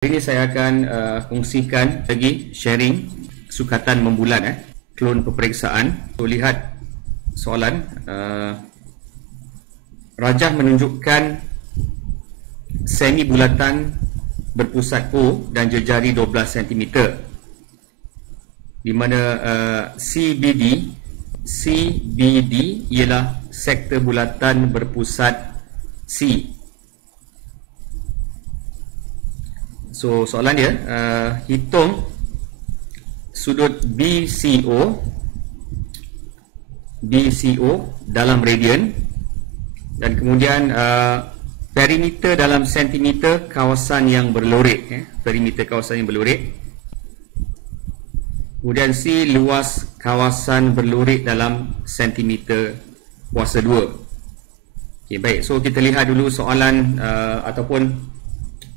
Hari ini saya akan kongsikan lagi sharing sukatan membulan klon peperiksaan. So, lihat soalan. Rajah menunjukkan semi bulatan berpusat O dan jejari 12 cm, di mana CBD ialah sektor bulatan berpusat C. So soalan dia, hitung sudut BCO dalam radian, dan kemudian perimeter dalam sentimeter kawasan yang berlorik, perimeter kawasan yang berlorik. Kemudian C, luas kawasan berlorik dalam sentimeter kuasa 2. Okay, baik, so kita lihat dulu soalan ataupun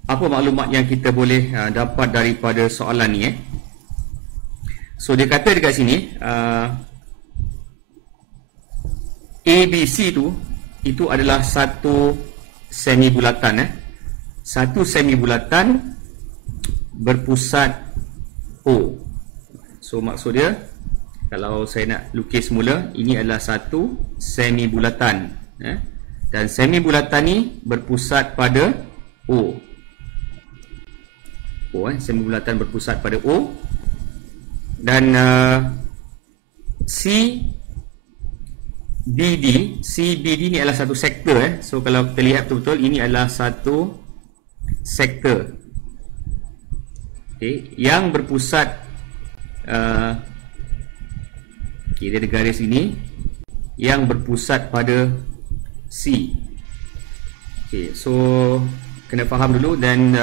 apa maklumat yang kita boleh dapat daripada soalan ni. So dia kata dekat sini ABC itu adalah satu semi bulatan, satu semi bulatan berpusat O. So maksud dia, kalau saya nak lukis semula, ini adalah satu semi bulatan, dan semi bulatan ni berpusat pada O. Semi bulatan berpusat pada O, dan CBD ni adalah satu sektor. So kalau kita lihat betul-betul, ini adalah satu sektor, yang berpusat dia ada garis ini, yang berpusat pada C. So kena faham dulu, dan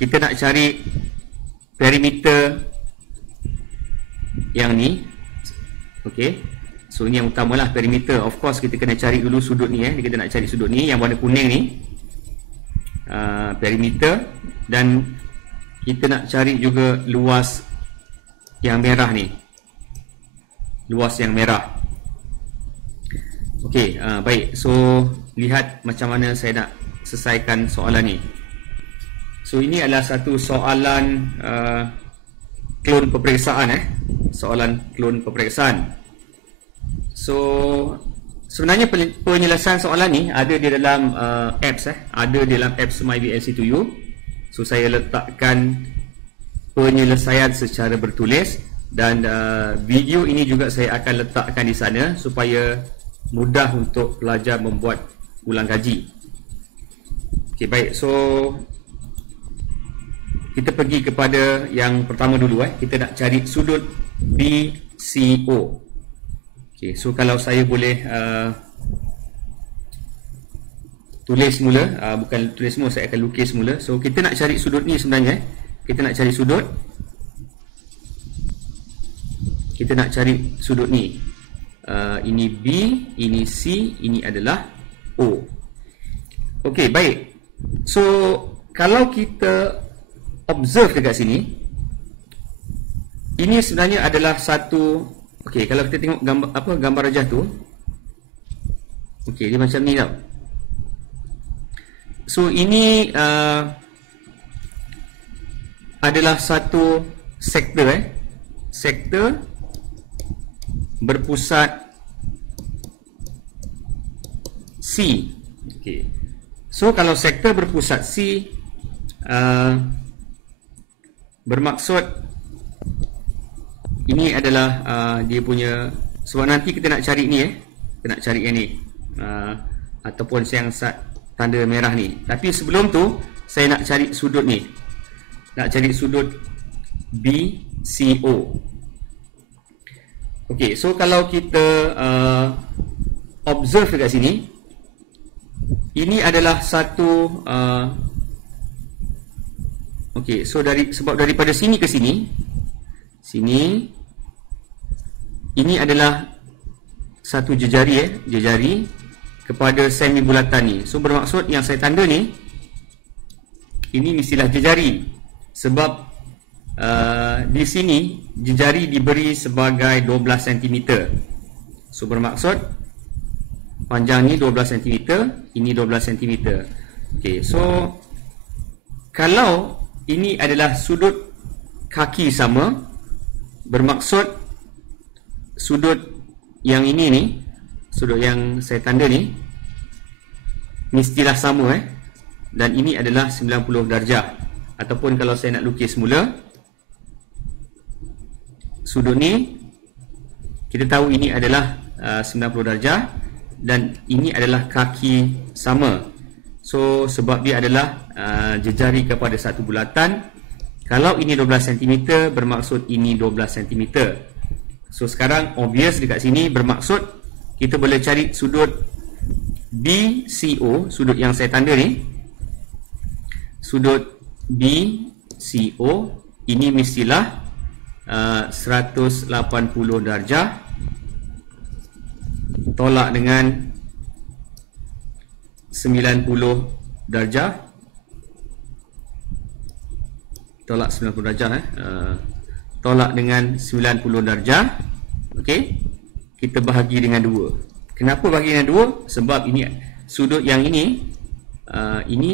kita nak cari perimeter yang ni. So ini yang utamalah, perimeter. Of course kita kena cari dulu sudut ni, kita nak cari sudut ni yang warna kuning ni, perimeter, dan kita nak cari juga luas yang merah ni, luas yang merah. Baik, so lihat macam mana saya nak selesaikan soalan ni. So ini adalah satu soalan klon peperiksaan, soalan klon peperiksaan. So sebenarnya penyelesaian soalan ni ada di dalam apps, ada di dalam apps MyVLC2U. So saya letakkan penyelesaian secara bertulis, dan video ini juga saya akan letakkan di sana supaya mudah untuk pelajar membuat ulang kaji. Baik, so kita pergi kepada yang pertama dulu. Kita nak cari sudut BCO. So kalau saya boleh tulis semula, bukan tulis semua, saya akan lukis semula. So kita nak cari sudut ni sebenarnya, kita nak cari sudut, kita nak cari sudut ni. Ini B, ini C, ini adalah O. Baik. So kalau kita observe dekat sini, ini sebenarnya adalah satu, kalau kita tengok gambar rajah tu, dia macam ni tau. So ini adalah satu sektor, sektor berpusat C. So kalau sektor berpusat C, bermaksud ini adalah dia punya, sebab nanti kita nak cari ni, kita nak cari yang ni, ataupun yang tanda merah ni. Tapi sebelum tu saya nak cari sudut ni, nak cari sudut BCO. So kalau kita observe dekat sini, ini adalah satu so sebab daripada sini ke sini, ini adalah satu jejari, jejari kepada semi bulatan ni. So bermaksud yang saya tanda ni, ini mestilah jejari, sebab di sini jejari diberi sebagai 12 cm. So bermaksud panjang ni 12 cm, ini 12 cm. So kalau ini adalah sudut kaki sama, bermaksud sudut yang ini ni, sudut yang saya tanda ni mestilah sama dan ini adalah 90 darjah. Ataupun kalau saya nak lukis mula, sudut ni kita tahu ini adalah 90 darjah dan ini adalah kaki sama. So sebab dia adalah jejari kepada satu bulatan, kalau ini 12 cm bermaksud ini 12 cm. So sekarang obvious dekat sini, bermaksud kita boleh cari sudut BCO, sudut yang saya tanda ni, sudut BCO ini mestilah 180 darjah tolak dengan 90 darjah, tolak 90 darjah tolak dengan 90 darjah. Okey, kita bahagi dengan 2. Kenapa bahagi dengan 2? Sebab ini sudut yang ini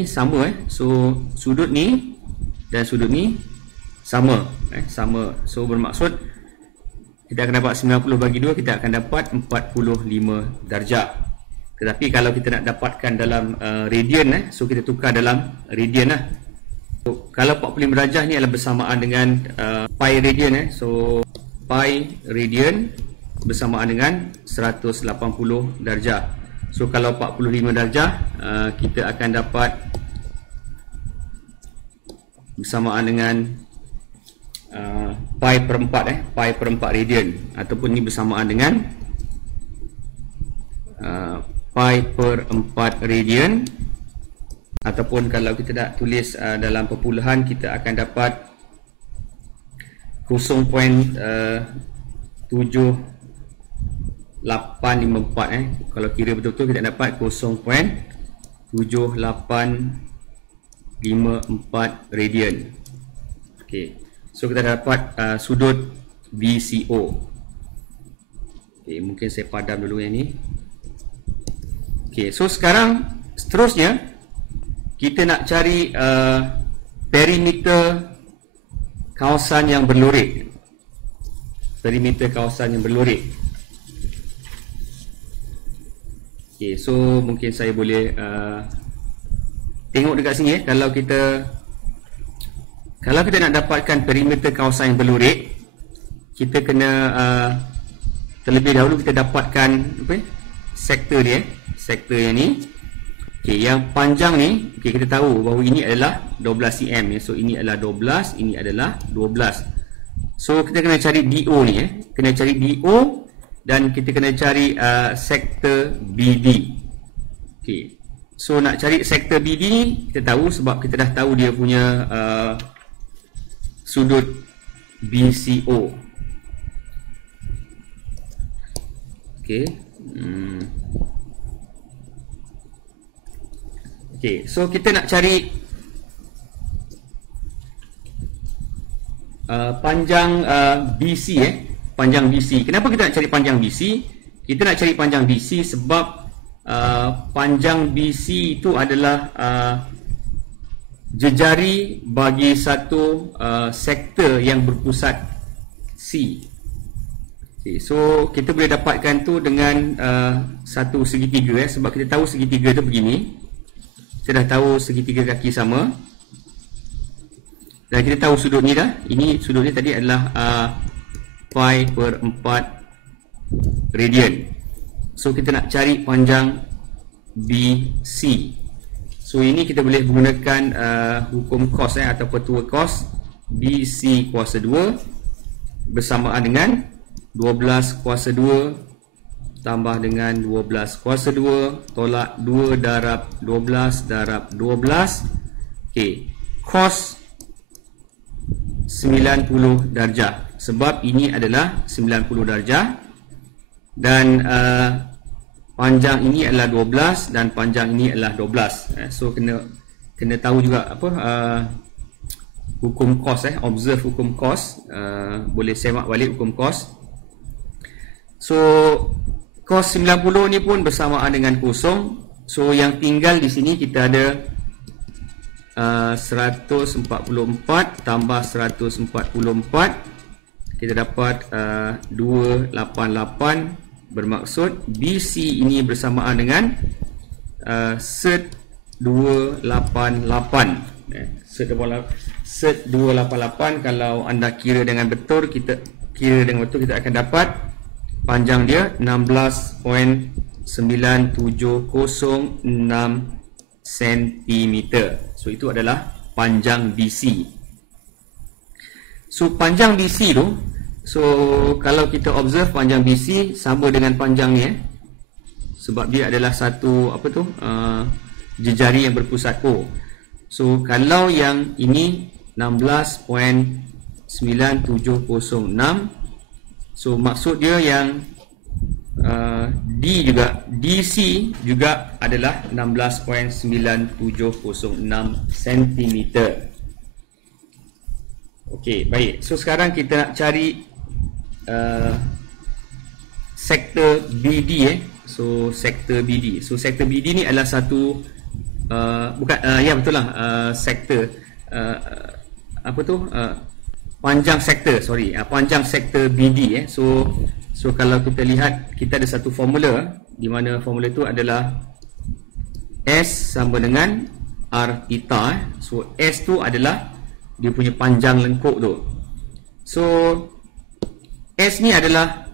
sama so sudut ni dan sudut ni sama sama. So bermaksud kita akan dapat 90 bagi 2, kita akan dapat 45 darjah. Tetapi kalau kita nak dapatkan dalam radian so kita tukar dalam radian lah. So, kalau 45 darjah ni adalah bersamaan dengan pi radian so pi radian bersamaan dengan 180 darjah. So kalau 45 darjah kita akan dapat bersamaan dengan pi per 4 pi per 4 radian, ataupun ni bersamaan dengan pi per 4 radian, ataupun kalau kita nak tulis dalam perpuluhan kita akan dapat 0.7854 kalau kira betul-betul kita dapat 0.7854 radian. Okey, so kita dapat sudut BCO. Okey, mungkin saya padam dulu yang ni. Okey, so sekarang seterusnya kita nak cari perimeter kawasan yang berlorik. Perimeter kawasan yang berlorik. Okay, so mungkin saya boleh tengok dekat sini kalau kita nak dapatkan perimeter kawasan yang berlorik, kita kena terlebih dahulu kita dapatkan sektor dia, sektor yang ni. Okay, yang panjang ni, okay, kita tahu bahawa ini adalah 12 cm so ini adalah 12, ini adalah 12. So kita kena cari DO ni kena cari DO dan kita kena cari sektor BD. Okay, so nak cari sektor BD ni kita tahu sebab kita dah tahu dia punya sudut BCO. Okay. Okay, so kita nak cari panjang BC panjang BC. Kenapa kita nak cari panjang BC? Kita nak cari panjang BC sebab panjang BC itu adalah jejari bagi satu sektor yang berpusat C. Okay, so kita boleh dapatkan tu dengan satu segitiga sebab kita tahu segitiga tu begini. Kita dah tahu segitiga kaki sama dan kita tahu sudut ni dah. Ini sudut ni tadi adalah pi per 4 radian. So kita nak cari panjang BC. So ini kita boleh menggunakan hukum cos atau petua cos. BC kuasa 2 bersamaan dengan 12 kuasa 2 tambah dengan 12 kuasa 2 tolak 2 darab 12 darab 12. Okey, cos 90 darjah sebab ini adalah 90 darjah dan panjang ini adalah 12 dan panjang ini adalah 12. So kena tahu juga apa hukum cos observe hukum cos. Boleh semak balik hukum cos. So cos 90 ni pun bersamaan dengan kosong. So yang tinggal di sini kita ada 144 tambah 144, kita dapat 288, bermaksud BC ini bersamaan dengan set 288. Set 288, kalau anda kira dengan betul, kita akan dapat panjang dia 16.9706 cm. So itu adalah panjang BC. So panjang BC tu, so kalau kita observe panjang BC sama dengan panjang ni, sebab dia adalah satu jejari yang berpusat O. So kalau yang ini 16.9706, so maksud dia yang DC juga adalah 16.9706 cm. Okey, baik. So sekarang kita nak cari sektor BD. So sektor BD. So sektor BD ni adalah satu sektor panjang sektor, panjang sektor BD. So kalau kita lihat, kita ada satu formula di mana formula itu adalah S sama dengan R theta. So S tu adalah dia punya panjang lengkuk tu. So S ni adalah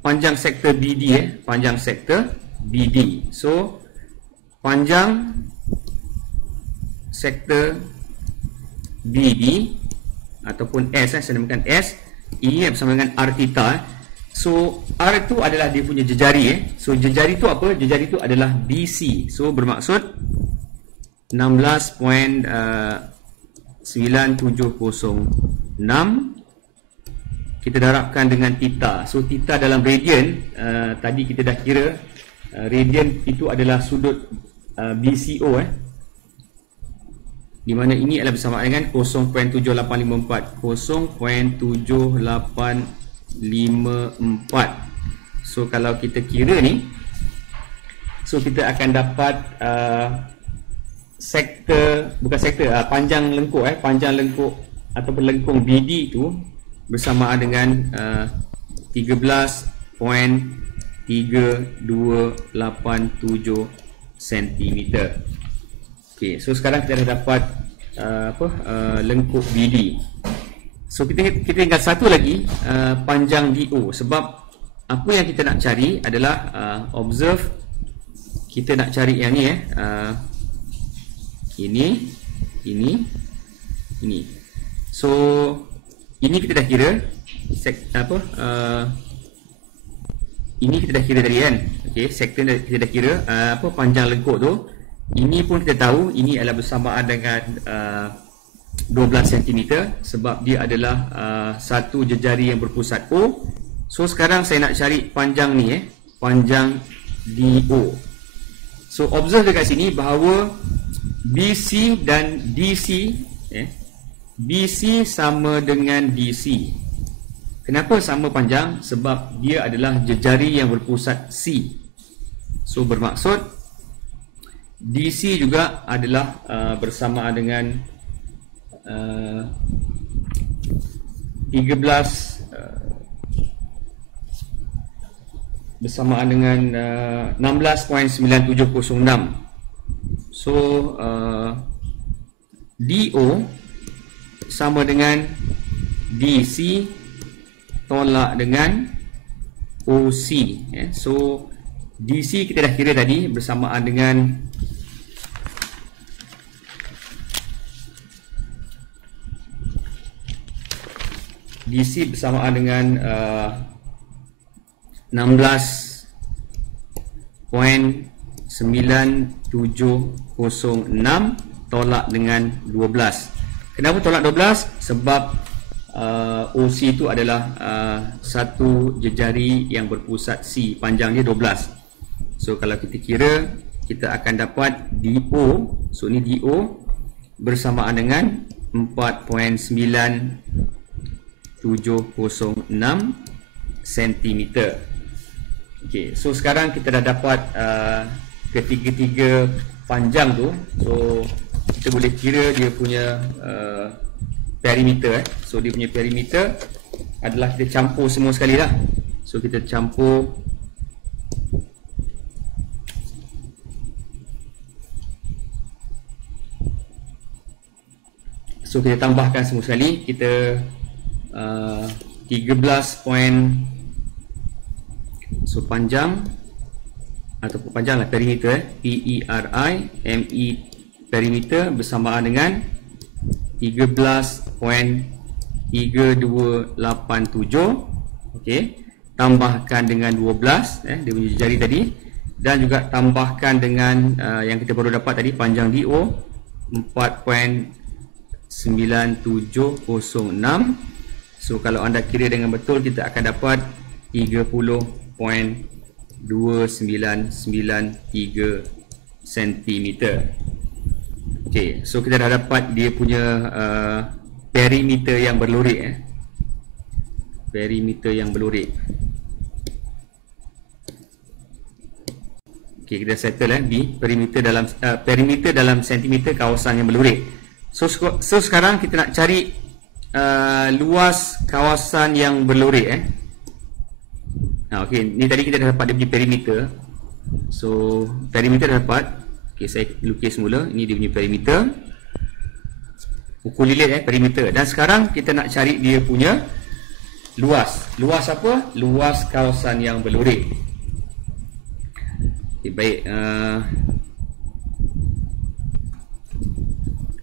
panjang sektor BD, panjang sektor BD. So panjang sektor BD ataupun S, saya namakan S, ini bersama dengan R theta. So R itu adalah dia punya jejari. So jejari itu apa? Jejari itu adalah BC. So bermaksud 16.9706 kita darabkan dengan theta. So theta dalam radian, tadi kita dah kira radian itu adalah sudut BCO, di mana ini adalah bersama dengan 0.7854. 0.7854. So kalau kita kira ni, so kita akan dapat panjang lengkuk ataupun lengkung BD itu bersamaan dengan 13.3287 cm. Okey, so sekarang kita dah dapat lengkuk BD. So kita tinggal satu lagi, panjang DO. Sebab apa yang kita nak cari adalah observe, kita nak cari yang ni ini. So ini kita dah kira ini kita dah kira tadi kan. Okey, sektor kita dah kira panjang lengkuk tu. Ini pun kita tahu ini adalah bersamaan dengan 12 cm sebab dia adalah satu jejari yang berpusat O. So sekarang saya nak cari panjang ni, panjang DO. So observe dekat sini bahawa BC dan DC, BC sama dengan DC. Kenapa sama panjang? Sebab dia adalah jejari yang berpusat C. So bermaksud DC juga adalah bersamaan dengan 16.9706. So DO sama dengan DC tolak dengan OC. So DC kita dah kira tadi bersamaan dengan DC bersamaan dengan 16.9706 tolak dengan 12. Kenapa tolak 12? Sebab OC itu adalah satu jejari yang berpusat C, panjangnya 12. So kalau kita kira, kita akan dapat DO. So ini DO bersamaan dengan 4.9706 cm. Okay, so sekarang kita dah dapat ketiga-tiga panjang tu. So kita boleh kira dia punya perimeter. So dia punya perimeter adalah kita campur semua sekali lah. So kita campur kita tambahkan semua sekali. Kita 13 point, so panjang ataupun panjang lah perimeter, PERIME perimeter bersamaan dengan 13.3287. Okey, tambahkan dengan 12 dia punya jari tadi, dan juga tambahkan dengan yang kita baru dapat tadi, panjang DO 4.9706. So kalau anda kira dengan betul, kita akan dapat 30.2993 cm. Okey, so kita dah dapat dia punya perimeter yang berlurik. Perimeter yang berlurik. Okey, kita settle di perimeter dalam sentimeter kawasan yang berlurik. So sekarang kita nak cari luas kawasan yang berlurik. Okey, ni tadi kita dah dapat dia punya perimeter. So perimeter dah dapat. Okey, saya lukis semula. Ini dia punya perimeter. Ukur lilit perimeter. Dan sekarang kita nak cari dia punya luas. Luas apa? Luas kawasan yang berlurik. Okey, baik.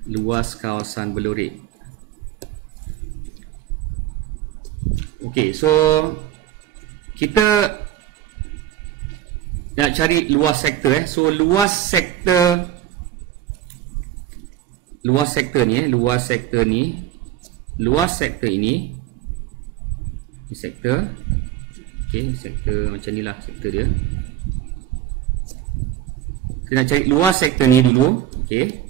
Luas kawasan berlurik. Okey, so kita nak cari luas sektor. So luas sektor ini sektor. Okey, sektor macam ni lah sektor dia. Kita nak cari luas sektor ni dulu. Okey,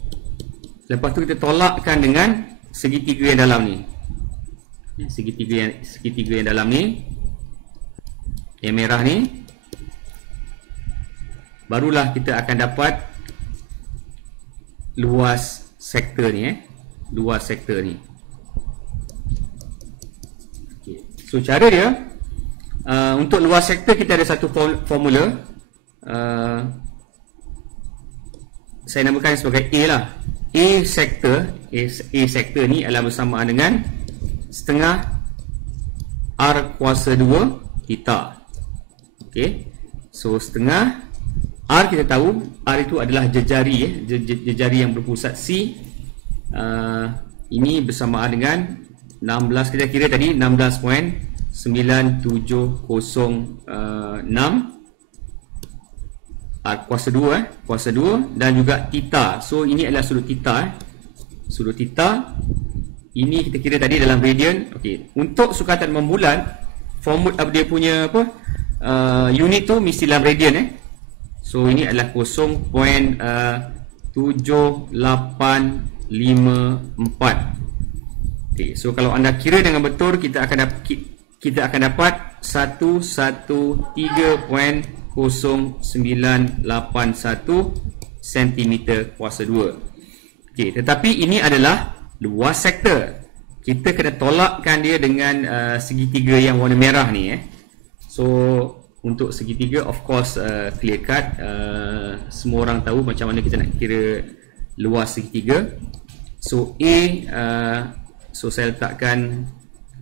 lepas tu kita tolakkan dengan segitiga yang dalam ni. Segitiga yang dalam ni, yang merah ni, barulah kita akan dapat luas sektor ni. Luas sektor ni. Okay. So cara dia, untuk luas sektor kita ada satu formula. Saya namakan sebagai A lah. A sektor ni adalah bersamaan dengan setengah R kuasa 2 theta. Okey, so setengah R, kita tahu R itu adalah jejari, jejari yang berpusat C. Ini bersamaan dengan 16, kita kira tadi 16.9706 R kuasa 2 kuasa 2, dan juga theta. So ini adalah sudut theta. Sudut theta ini kita kira tadi dalam radian. Okey, untuk sukatan membulat, formula dia punya unit tu mesti dalam radian. So ini adalah 0.7854. Okey, so kalau anda kira dengan betul, kita akan dapat 113.0981 cm kuasa 2. Okey, tetapi ini adalah luas sektor. Kita kena tolakkan dia dengan segitiga yang warna merah ni. So untuk segitiga, of course, clear cut. Semua orang tahu macam mana kita nak kira luas segitiga. So A, so saya letakkan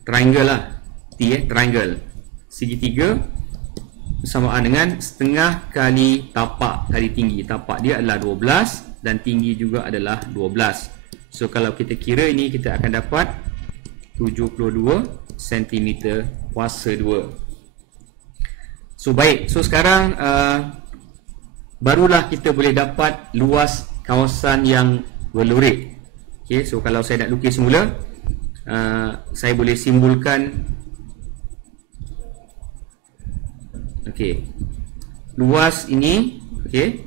triangle lah. Triangle. Segitiga bersamaan dengan setengah kali tapak kali tinggi. Tapak dia adalah 12 dan tinggi juga adalah 12. So kalau kita kira ini, kita akan dapat 72 cm kuasa 2. So baik, so sekarang barulah kita boleh dapat luas kawasan yang berlurik. Okay, so kalau saya nak lukis semula, saya boleh simbolkan. Okay, luas ini, okay,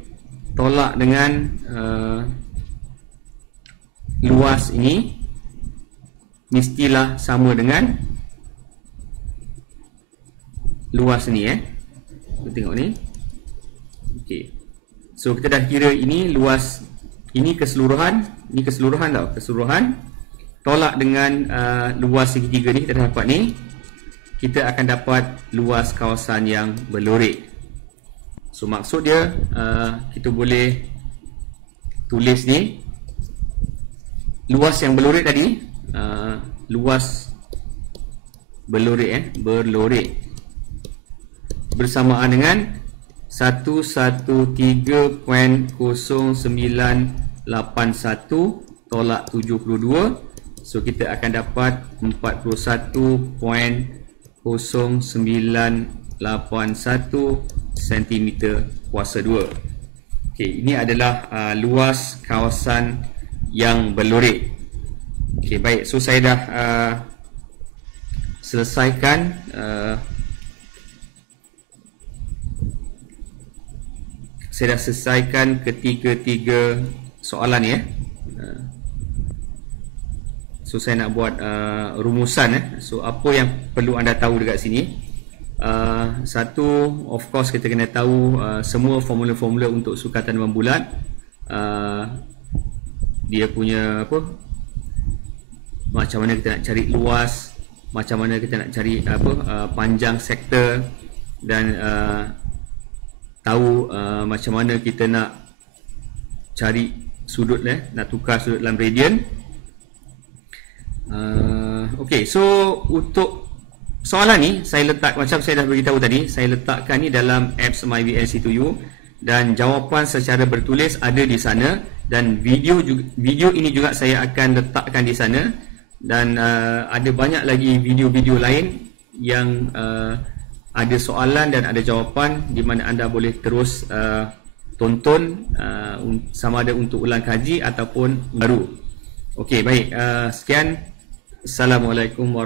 tolak dengan luas ini mestilah sama dengan luas ni. Kita tengok ni. Okey. So kita dah kira ini luas ini keseluruhan tau, keseluruhan tolak dengan luas segitiga ni kita dah dapat ni, kita akan dapat luas kawasan yang berlorek. So maksud dia kita boleh tulis ni luas yang berlorek tadi, luas berlorek bersamaan dengan 113.0981 tolak 72. So kita akan dapat 41.0981 cm kuasa 2. Okey, ini adalah luas kawasan yang berlorek. Okey, baik. So saya dah selesaikan ketiga-tiga soalan ni so saya nak buat rumusan so apa yang perlu anda tahu dekat sini. Satu, of course kita kena tahu semua formula-formula untuk sukatan membulat, dia punya apa, macam mana kita nak cari luas, macam mana kita nak cari panjang sektor, dan tahu macam mana kita nak cari sudut nak tukar sudut dalam radian. Okey, so untuk soalan ni saya letak, macam saya dah beritahu tadi, saya letakkan ni dalam apps MyVLC2U, dan jawapan secara bertulis ada di sana, dan video ini juga saya akan letakkan di sana, dan ada banyak lagi video-video lain yang ada soalan dan ada jawapan, di mana anda boleh terus tonton sama ada untuk ulang kaji ataupun baru. Okey, baik. Sekian. Assalamualaikum warahmatullahi wabarakatuh.